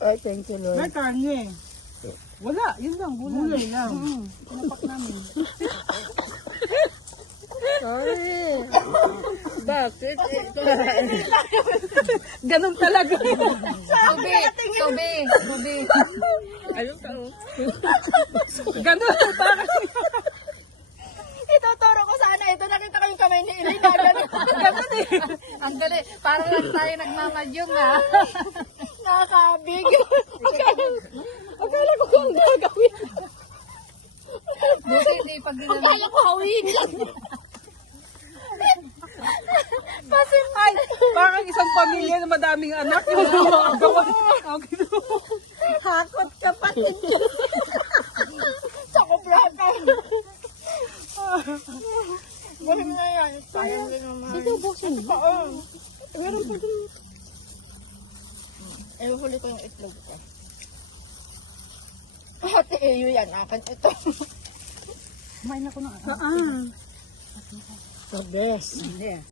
Ay, thank you, Lord. May karne. Wala, yun lang, gulay lang. Pinapak namin. Sorry. Bakit? Ganun talaga. Tubi. Ayun ka, oh. Ganun. Parang Ituturo ko sana ito. Nakita ko yung kamay ni Elena. Ganun eh. Ang gali. Parang lang tayo nagmamadyong ha. Nakakabig. Akala ko kung gagawin. Buti hindi pag ginamit. Akala ko hawin. ay, parang isang pamilya na madaming anak. Yung gumagawa. Hakot ka pa. Sa kubrata. Gawin mo na yan. Sayang din naman. Ito, buksin. Meron pa din. Huli ko yung itlog ko. Ate Eyo yan. Akin ito. Kumain ako ng The best. Hindi.